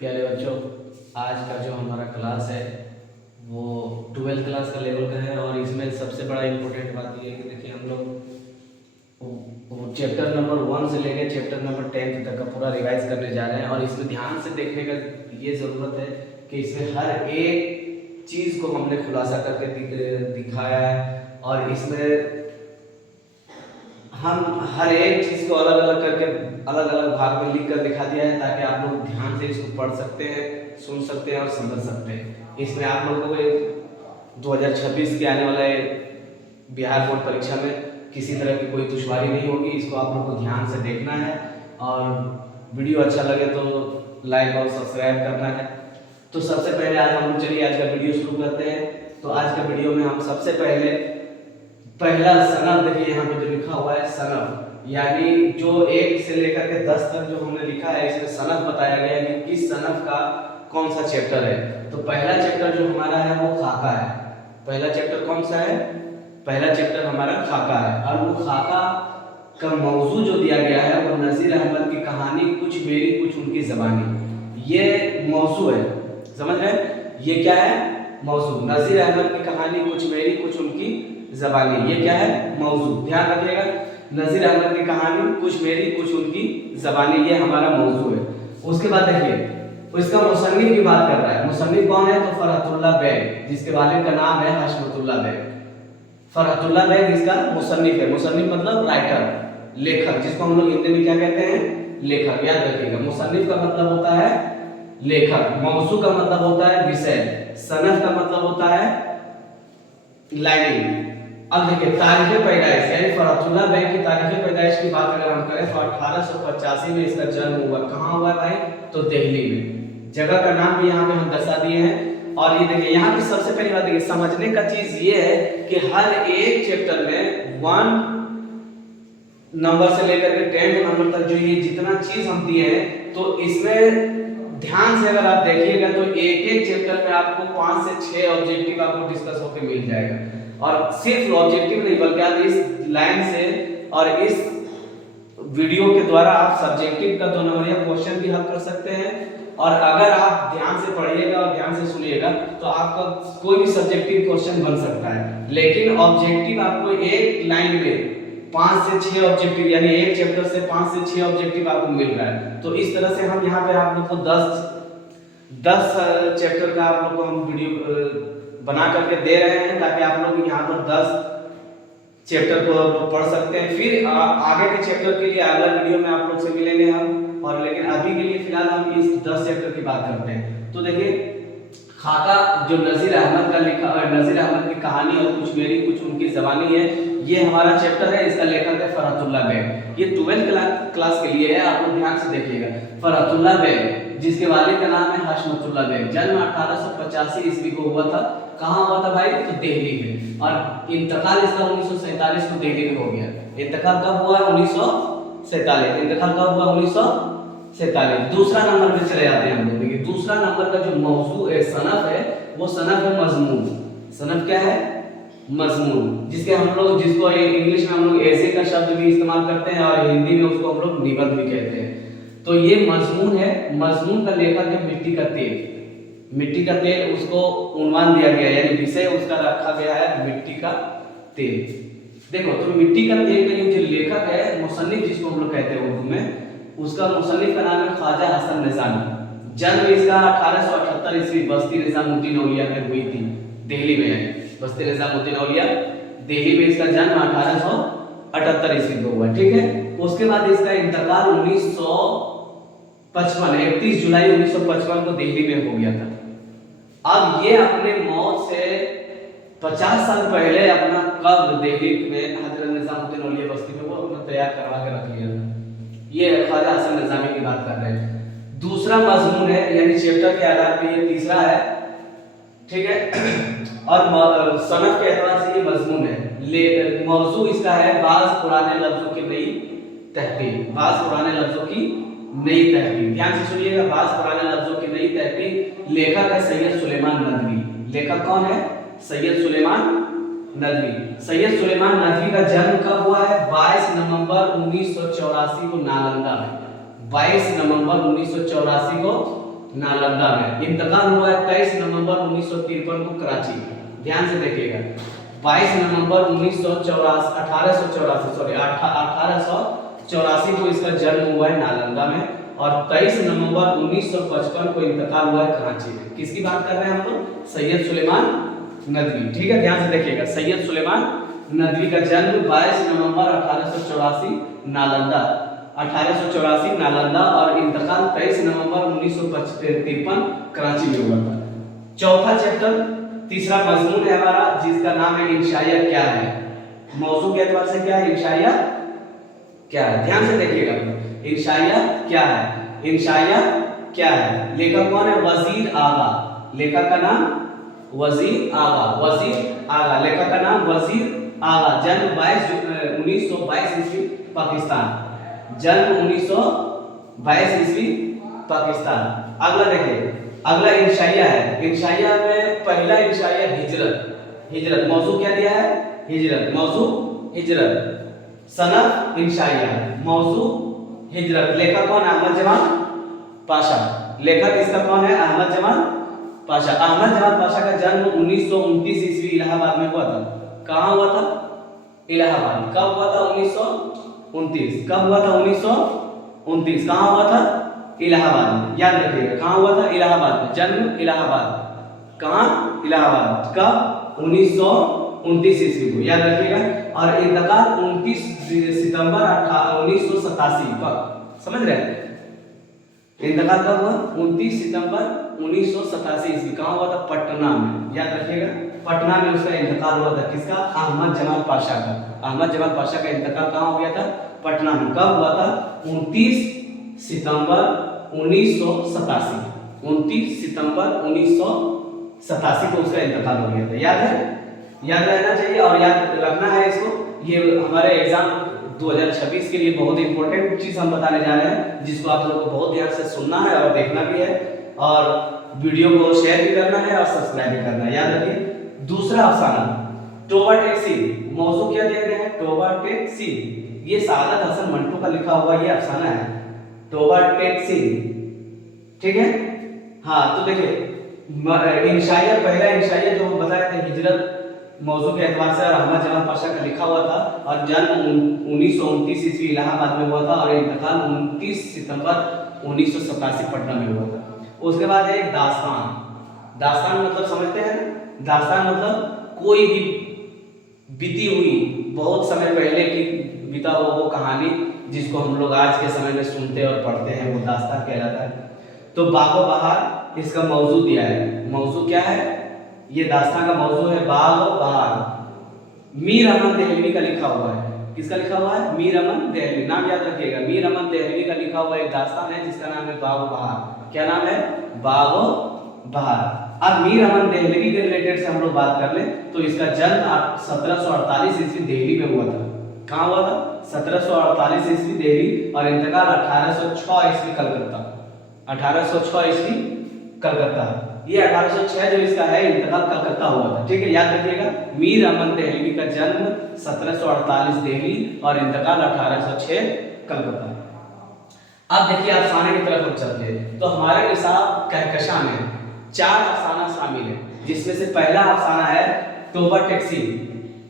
प्यारे बच्चों, आज का जो हमारा क्लास है वो 12th क्लास का लेवल का है। और इसमें सबसे बड़ा इम्पोर्टेंट बात ये है कि देखिए हम लोग चैप्टर नंबर 1 से लेकर चैप्टर नंबर 10 तक का पूरा रिवाइज करने जा रहे हैं। और इसमें ध्यान से देखने का ये ज़रूरत है कि इसमें हर एक चीज़ को हमने खुलासा करके दिखाया है। और इसमें हम हर एक चीज़ को अलग अलग करके अलग अलग भाग में लिख कर दिखा दिया है, ताकि आप लोग ध्यान से इसको पढ़ सकते हैं, सुन सकते हैं और समझ सकते हैं। इसमें आप लोगों को 2026 के आने वाले बिहार बोर्ड परीक्षा में किसी तरह की कोई दुश्वारी नहीं होगी। इसको आप लोग को ध्यान से देखना है और वीडियो अच्छा लगे तो लाइक और सब्सक्राइब करना है। तो सबसे पहले आज हम चलिए आज का वीडियो शुरू करते हैं। तो आज का वीडियो में हम सबसे पहले पहला सनफ, देखिए यहाँ पे जो लिखा हुआ है सनफ, यानी जो 1 से लेकर के 10 तक जो हमने लिखा है इसमें सनफ बताया गया है कि किस सनफ का कौन सा चैप्टर है। तो पहला चैप्टर जो हमारा है वो खाका है। पहला चैप्टर कौन सा है? पहला चैप्टर हमारा खाका है। और वो खाका का मौजू जो दिया गया है वो नज़ीर अहमद की कहानी कुछ मेरी कुछ उनकी ज़बानी, ये मौजू है। समझ रहे हैं? ये क्या है? मौजू। नज़ीर अहमद की कहानी कुछ मेरी कुछ उनकी ज़बानी, ये क्या है? मौजू। ध्यान रखिएगा, नज़ीर अहमद की कहानी कुछ मेरी कुछ उनकी ज़बानी, ये हमारा मौजू है। उसके बाद देखिए इसका मुसन्निफ की बात कर रहा है। मुसन्निफ कौन है? तो फरहतुल्लाह बैग, जिसके वालिद का नाम है हशमतुल्लाह बैग। फरहतुल्लाह बैग इसका मुसन्निफ है। मुसन्निफ मतलब राइटर, लेखक, जिसको हम लोग हिंदी में क्या कहते हैं? लेखक। याद रखिएगा, मुसन्निफ का मतलब होता है लेखक, मौजू का मतलब होता है विषय, सनफ का मतलब होता है लाइनिंग। अब देखिए तारीख पैदाइश, यानी फरहतुल्लाह बैग की तारीख पैदाइश की बात अगर हम करें तो 1885 में इसका जन्म हुआ। कहाँ हुआ भाई? तो दिल्ली में। जगह का नाम भी यहाँ पे हम दर्शा दिए हैं। और ये देखिए यहाँ पे सबसे पहली बात देखिए, समझने का चीज ये है कि हर एक चैप्टर में 1 नंबर से लेकर के 10 नंबर तक जो ये जितना चीज हम दिए हैं, तो इसमें ध्यान से अगर आप देखिएगा तो एक एक चैप्टर में आपको 5 से 6 ऑब्जेक्टिव आपको डिस्कस होकर मिल जाएगा। और सिर्फ ऑब्जेक्टिव नहीं बल्कि आप इस लाइन से और इस वीडियो के द्वारा आप सब्जेक्टिव का 2 नंबरिया क्वेश्चन भी हल कर सकते हैं। और अगर आप ध्यान से पढ़िएगा और ध्यान से सुनिएगा तो आपका कोई भी सब्जेक्टिव क्वेश्चन बन सकता है। लेकिन ऑब्जेक्टिव आपको एक लाइन में 5 से 6 ऑब्जेक्टिव, यानी एक चैप्टर से 5 से 6 ऑब्जेक्टिव आपको मिल रहा है। तो इस तरह से हम यहाँ पे आप लोग को 10 चैप्टर का आप लोग को हम वीडियो बना करके दे रहे हैं, ताकि आप लोग यहाँ पर 10 चैप्टर को पढ़ सकते हैं। फिर आगे के चैप्टर के लिए अगला वीडियो में आप लोग से मिलेंगे हम। और लेकिन अभी के लिए फिलहाल हम इस 10 चैप्टर की बात करते हैं। तो देखिए खाका जो नज़ीर अहमद का लिखा, नज़ीर अहमद की कहानी और कुछ मेरी कुछ उनकी ज़बानी है, ये हमारा चैप्टर है। इसका लेखक है फरहतुल्लाह बैग। ये 12th क्लास के लिए है, आप लोग ध्यान से देखिएगा। फरहतुल्लाह बैग, जिसके वालिद का नाम है हशमतुल्लाह बैग। जन्म 1885 ईस्वी को हुआ था। कहाँ हुआ था भाई? तो दिल्ली में। और इंतकाल इसका 1947 को दिल्ली में हो गया। इंतकाल कब हुआ? 1947। इंतकाल कब हुआ? 1947। दूसरा नंबर पे चले जाते हैं हम लोग। देखिए दूसरा नंबर का जो मौजू है, सनफ है, वो सनफ है मजमून। सनफ क्या है? मजमून, जिसको इंग्लिश में हम लोग ऐसे का शब्द भी इस्तेमाल करते हैं और हिंदी में उसको हम लोग निबंध भी कहते हैं। तो ये मजमून है। मजमून का लेखक है मिट्टी का तेल। मिट्टी का तेल उसको उन्वान दिया गया, यानी विषय उसका रखा गया है मिट्टी का तेल। देखो तो मिट्टी का तेल का ये जो लेखक है, मुसन्निफ जिसको हम लोग कहते हैं उर्दू में, उसका मुसन्निफ का नाम है ख्वाजा हसन निज़ामी। जन्म इसका 1878 ईस्वी बस्ती निज़ामुद्दीन औलिया में हुई थी, दिल्ली में है। बस्ती निज़ामुद्दीन औलिया दिल्ली में इसका जन्म 1878 ईस्वी को हुआ। ठीक है। उसके बाद इसका इंतकाल 1955 31 जुलाई 1955 को दिल्ली में हो गया था। अब ये अपने मौत से 50 साल पहले अपना कब्र दिल्ली में हजरत निजामुद्दीन औलिया बस्ती में वो अपना तैयार करवा के रख लिया था। ये ख्वाजा हसन निज़ामी की बात कर रहे हैं। दूसरा मजमून है, यानी चैप्टर के आधार पे ये तीसरा है। ठीक है। और सनफ के एतबार से ये मजमून है। मौजू इसका है बाज पुराने लफ्जों की नई तहकीक। बाज पुराने लफ्जों की नई तहकीक, ध्यान से सुनिएगा। बाज पुराने लफ्जों की नई तहकीक। लेखक है सैयद सुलेमान नदवी। लेखक कौन है? सैयद सुलेमान नदवी। सैयद सुलेमान नदवी का जन्म कब हुआ है? 22 नवंबर 1984 को नालंदा में। 22 नवंबर 1984 को नालंदा में। इंतकाल हुआ है 23 नवंबर 1953 को कराची में। ध्यान से देखिएगा 22 नवंबर 1884 को इसका जन्म हुआ है नालंदा में और 23 नवंबर 1955 को इंतकाल हुआ है कराची में। किसकी बात कर रहे हैं हम लोग? सैयद सुलेमान नदवी। ठीक है, ध्यान से देखिएगा सैयद सुलेमान नदवी का जन्म 22 नवंबर 1884 नालंदा 1884 नालंदा और इंतकाल 23 नवंबर 1953 कराची में हुआ था। चौथा चैप्टर तीसरा मजमून है हमारा जिसका नाम है इंशाइया क्या है। मौजू के एतबार से क्या है? इंशाइया क्या है? ध्यान से देखिएगा इंशाइया क्या है। इंशाइया क्या है? लेखक कौन है? वजीर आगा। लेखक का नाम वजीर आगा। वजीर आगा लेखक का नाम वजीर आगा। जन्म 1922 ईस्वी पाकिस्तान। जन्म 1922 ईस्वी पाकिस्तान। अगला देखिए अगला इंशाइया है। इंशाइया में पहला इंशाइया हिजरत। हिजरत मौजू क्या दिया है? हिजरत। मौजू हिजरत। सनद इंशाइया मौजू हिजरत। लेखक कौन? अहमद जमान पाशा। लेखक इसका कौन है? अहमद जमान पाशा। अहमद जमान पाशा का जन्म 1929 ईस्वी इलाहाबाद में हुआ था। कहाँ हुआ था? इलाहाबाद। कब हुआ था? 1929। कब हुआ था? 1929। कहाँ हुआ था? इलाहाबाद में। याद रखिएगा कहाँ हुआ था? इलाहाबाद में। जन्म इलाहाबाद। कहाँ? इलाहाबाद। कब? 1929 ईस्वी को। याद रखिएगा। और इंतकाल 29 सितंबर 1987 पर। समझ रहे हैं? इंतकाल कब हुआ? 29 सितंबर 1987 ईस्वी। कहाँ हुआ था? पटना में। याद रखिएगा पटना में उसका इंतकाल हुआ था। किसका? अहमद जमाल पाशा का। अहमद जमाल पाशा का इंतकाल कहाँ हो गया था? पटना में। कब हुआ था? 29 सितंबर 1987। 29 सितंबर 1987 को उसका इंतकाल हो गया था। याद है? याद रहना चाहिए और याद रखना है इसको। ये हमारे एग्जाम 2026 के लिए बहुत इंपॉर्टेंट चीज हम बताने जा रहे हैं जिसको आप लोगों को बहुत ध्यान से सुनना है और देखना भी है और वीडियो को शेयर भी करना है और सब्सक्राइब भी करना है। याद रखिए। दूसरा अफसाना टोबा टेक सिंह। मौजू क्या दिया गया है? टोबा टेक सिंह। ये सादत हसन मंटू का लिखा हुआ ये अफसाना है टोबा टेक सिंह। ठीक है। हाँ तो देखिए इंशाइया पहला इंशाइया जो हम बताए थे हिजरत मौजू के एतबार से और अहमद जमाल पाशा का लिखा हुआ था और जन्म 1929 ईस्वी इलाहाबाद में हुआ था और इंतकाल 29 सितंबर 1987 पटना में हुआ था। उसके बाद है एक दास्तान। दास्तान मतलब समझते हैं? दास्तान मतलब कोई भी बीती हुई बहुत समय पहले की बीता हुआ वो कहानी जिसको हम लोग आज के समय में सुनते और पढ़ते हैं वो दास्तान कहलाता है। तो बागो बहार इसका मौजू दिया है। मौजू क्या है? ये दास्तान का मौजू है बागो बहार। मीर अमन देहलवी का लिखा हुआ है। किसका लिखा हुआ है? मीर अमन देहलवी। नाम याद रखिएगा। मीर अमन देहलवी का लिखा हुआ एक दास्तान है जिसका नाम है बागो बहार। क्या नाम है? बागो बहार। अब मीर अमन देहलवी के रिलेटेड से हम लोग बात कर ले तो इसका जन्म 1748 ईस्वी दिल्ली में हुआ था। कहाँ हुआ था? 1748 ईस्वी दिल्ली और इंतकाल 1806 ईस्वी कलकत्ता। 1806 ईस्वी कलकत्ता। ये 1806 जो इसका है इंतकाल कलकत्ता हुआ था। ठीक है, याद रखिएगा। मीर अमन देहलवी का जन्म 1748 दिल्ली और इंतकाल 1806 कलकत्ता। अब देखिए अफसाने की तरफ हम चलते हैं तो हमारे निसाब कहकशां में 4 अफसाना शामिल है जिसमें से पहला अफसाना है टोबा टेक सिंह।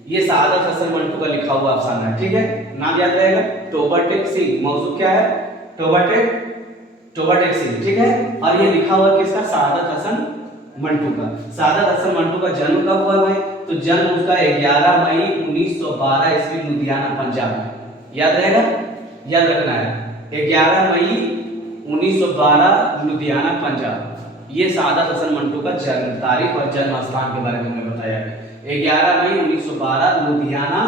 ये सादत हसन मंटू का लिखा हुआ अफसाना है। ठीक है, नाम याद रहेगा टोबा टेक सिंह। मौजू क्या है? टोबा टेक सिंह। ठीक है, और ये लिखा हुआ किसका? सादत हसन मंटू का। सादत हसन मंटू का जन्म कब हुआ भाई? तो जन्म उसका 11 मई 1912 ईस्वी लुधियाना पंजाब में। याद रहेगा, याद रखना है 11 मई 1912 लुधियाना पंजाब। ये सादत हसन मंटू का जन्म तारीख और जन्म स्थान के बारे में हमें बताया गया। 11 मई 1912 लुधियाना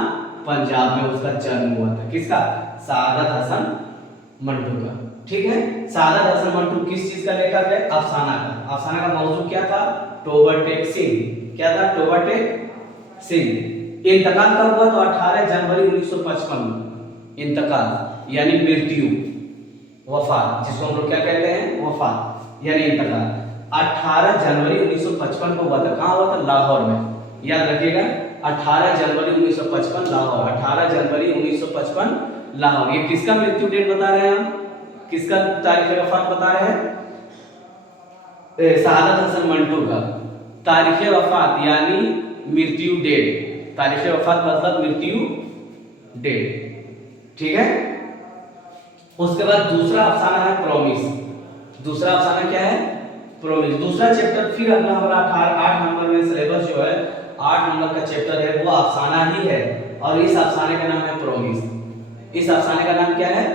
पंजाब में उसका जन्म हुआ था। किसका? सादत हसन मंटू का। ठीक है, सादत हसन मंटू किस चीज का लेखक है? अफसाना का। अफसाना का मौजू क्या था? टोबा टेक सिंह। क्या था? टोबा टेक सिंह। इंतकाल कब हुआ? तो 18 जनवरी 1955 इंतकाल यानी मृत्यु, वफात, जिसको हम लोग क्या कहते हैं? वफात यानी इंतकाल 18 जनवरी 1955 को हुआ था। कहाँ हुआ था? लाहौर में। याद रखिएगा 18 जनवरी 1955 लाहौर। 18 जनवरी 1955 लाहौर। ये किसका मृत्यु डेट बता रहे हैं हम? किसका तारीख वफात बता रहे हैं? शहादत हसन मंटू का तारीख वफात यानी मृत्यु डेट, तारीख वफात मतलब मृत्यु डेट, ठीक है। उसके बाद दूसरा अफसाना है प्रॉमिस। दूसरा अफसाना क्या है? प्रॉमिस। दूसरा चैप्टर फिर अगला हमारा 8 नंबर में सिलेबस जो है 8 नंबर का चैप्टर है वो अफसाना ही है, और इस अफसाने का नाम है प्रॉमिस। इस अफसाने का नाम क्या है?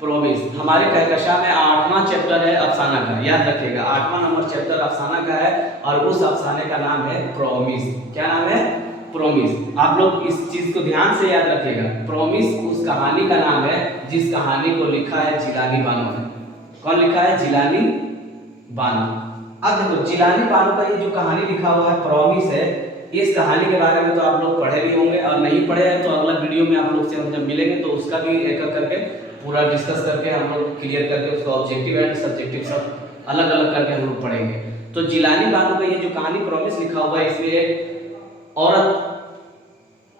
प्रॉमिस। हमारे कहकशां में 8वां चैप्टर है अफसाना का, याद रखिएगा 8वां नंबर चैप्टर अफसाना का है, और उस अफसाने का नाम है प्रॉमिस। क्या नाम है? प्रॉमिस। आप लोग इस चीज को ध्यान से याद रखिएगा। प्रॉमिस उस कहानी का नाम है जिस कहानी को लिखा है जिलानी बानो ने। कौन लिखा है? जिलानी बानो। अब देखो जिलानी बानो का ये जो कहानी लिखा हुआ है प्रॉमिस है, इस कहानी के बारे में तो आप लोग पढ़े भी होंगे, और नहीं पढ़े हैं तो अगला वीडियो में आप लोग से हम जब मिलेंगे तो उसका भी एक एक करके पूरा डिस्कस करके हम लोग क्लियर करके उसका ऑब्जेक्टिव एंड सब्जेक्टिव सब अलग अलग करके हम लोग पढ़ेंगे। तो जिलानी बानो का ये जो कहानी प्रॉमिस लिखा हुआ है, इसमें एक औरत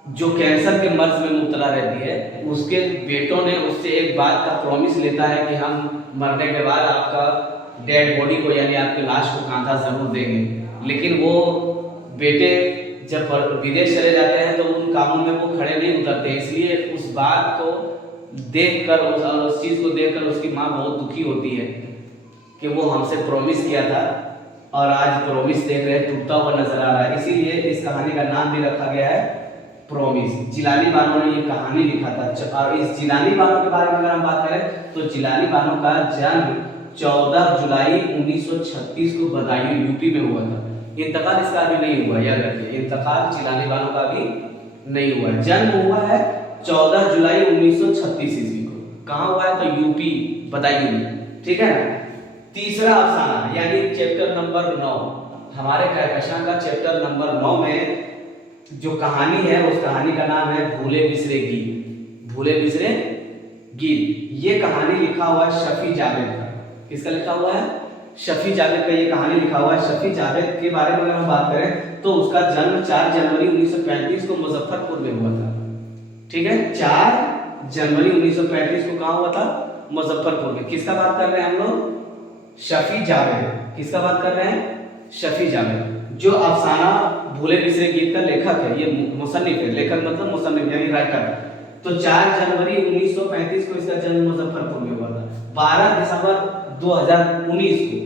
जो कैंसर के मर्ज में मुब्तला रहती है, उसके बेटों ने उससे एक बात का प्रॉमिस लेता है कि हम मरने के बाद आपका डेड बॉडी को यानी आपकी लाश को कांधा जरूर देंगे। लेकिन वो बेटे जब विदेश चले जाते हैं तो उन कामों में वो खड़े नहीं उतरते, इसलिए उस बात को देखकर उस चीज को देखकर उसकी माँ बहुत दुखी होती है कि वो हमसे प्रॉमिस किया था और आज प्रॉमिस देख रहे हैं टूटता हुआ नजर आ रहा है। इसीलिए इस कहानी का नाम भी रखा गया है प्रॉमिस। जिलानी बानो ने ये कहानी लिखा था। और इस जिलानी बानो के बारे में अगर हम बात करें तो जिलानी बानो का जन्म 14 जुलाई 1936 को बदायूं यूपी में हुआ था। इंतकाल इसका अभी नहीं हुआ, याद रखिए इंतकाल जिलानी बानो का भी नहीं हुआ है। जन्म हुआ है 14 जुलाई 1936 ईस्वी को। कहाँ हुआ है? तो यूपी बदायूं में, ठीक है। तीसरा अफसाना यानी चैप्टर नंबर 9, हमारे कहकशां का चैप्टर नंबर 9 में जो कहानी है उस कहानी का नाम है भूले बिसरे गीत। भूले बिसरे गीत। ये कहानी लिखा हुआ है शफी जावेद का। किसका लिखा हुआ है? शफी जावेद का ये कहानी लिखा हुआ है। शफी जावेद के बारे में अगर हम बात करें तो उसका जन्म 4 जनवरी 1935 को मुजफ्फरपुर में हुआ था, ठीक है। 4 जनवरी 1935 को कहाँ हुआ था? मुजफ्फरपुर में। किसका बात कर रहे हैं हम लोग? शफी जावेद। किसका बात कर रहे हैं? शफी जावेद, जो अफसाना भूले बिसरे गीत का लेखक है। ये मुसन्निफ है, लेखक मतलब मुसन्निफ यानी राइटर। तो 4 जनवरी 1935 को इसका जन्म मुजफ्फरपुर में हुआ था। 12 दिसंबर 2019 को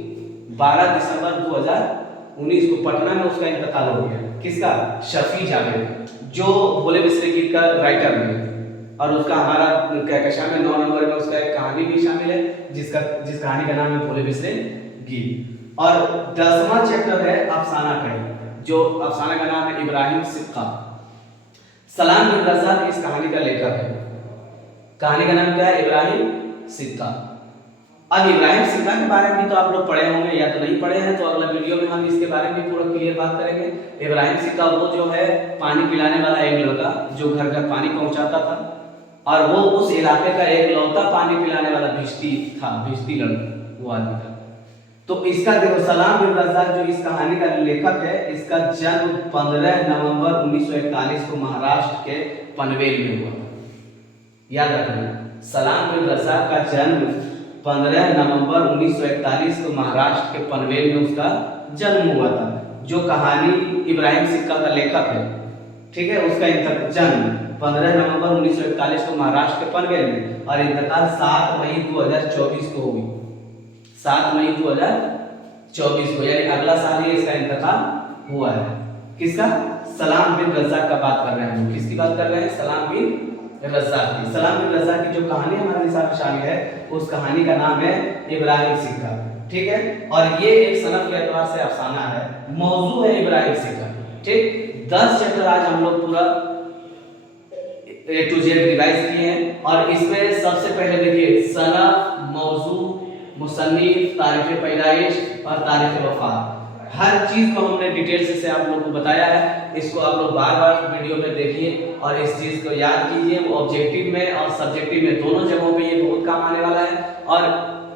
12 दिसंबर 2019 को पटना में उसका इंतकाल हो गया। किसका? शफी जावेद, जो भूले बिसरे गीत का राइटर है। और उसका हमारा कहकशां में 9 नंबर में उसका एक कहानी भी शामिल है जिस कहानी का नाम है भूले बिसरे गीत। और 10वां चैप्टर है अफसाना का, जो अफसाना का नाम है इब्राहिम सिक्का। सलाम बिन रज़ाक इस कहानी का लेखक है। कहानी का नाम क्या है? इब्राहिम सिक्का। अब इब्राहिम सिक्का के बारे में तो आप लोग पढ़े होंगे, या तो नहीं पढ़े हैं तो अगला वीडियो में हम इसके बारे में पूरा क्लियर बात करेंगे। इब्राहिम सिक्का वो जो है पानी पिलाने वाला एक लड़का जो घर घर पानी पहुंचाता था, और वो उस इलाके का एक लौता पानी पिलाने वाला भिश्ती था, भिश्ती लड़का वो आदमी था। तो इसका देखो सलाम बिन रज़ाक जो इस कहानी का लेखक है, इसका जन्म 15 नवंबर 1941 को महाराष्ट्र के पनवेल में हुआ। याद रखना, सलाम बिन रज़ाक का जन्म 15 नवंबर 1941 को महाराष्ट्र के पनवेल में उसका जन्म हुआ था। जो कहानी इब्राहिम सिक्का का लेखक है, ठीक है, उसका जन्म 15 नवंबर 1941 को महाराष्ट्र के पनवेल में, और इंतकाल 7 मई 2024 को हुई। 7 मई 2024 को, यानी अगला साल ही इसका इंतकाल हुआ है। किसका? सलाम बिन रज़ाक का बात कर रहे हैं हम। किसकी बात कर रहे हैं? सलाम बिन रज़ाक की। सलाम बिन रज़ाक की जो कहानी हमारे निसाब में शामिल है उस कहानी का नाम है इब्राहिम सिक्का, ठीक है। और ये एक सनद के एतबार से अफसाना है, मौजू है इब्राहिम सिक्का, ठीक। 10 चैप्टर आज हम लोग पूरा A to Z रिवाइज किए हैं। और इसमें सबसे पहले देखिए सनद, मौजू, मुसन्निफ, तारीख पैदाइश और तारीख वफात, हर चीज को हमने डिटेल से आप लोगों को बताया है। इसको आप लोग बार बार वीडियो में देखिए और इस चीज को याद कीजिए। वो ऑब्जेक्टिव में और सब्जेक्टिव में दोनों जगहों पे ये बहुत काम आने वाला है। और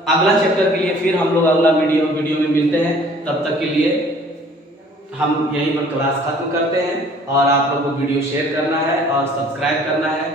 अगला चैप्टर के लिए फिर हम लोग अगला वीडियो में मिलते हैं। तब तक के लिए हम यहीं पर क्लास खत्म करते हैं। और आप लोगों को वीडियो शेयर करना है और सब्सक्राइब करना है।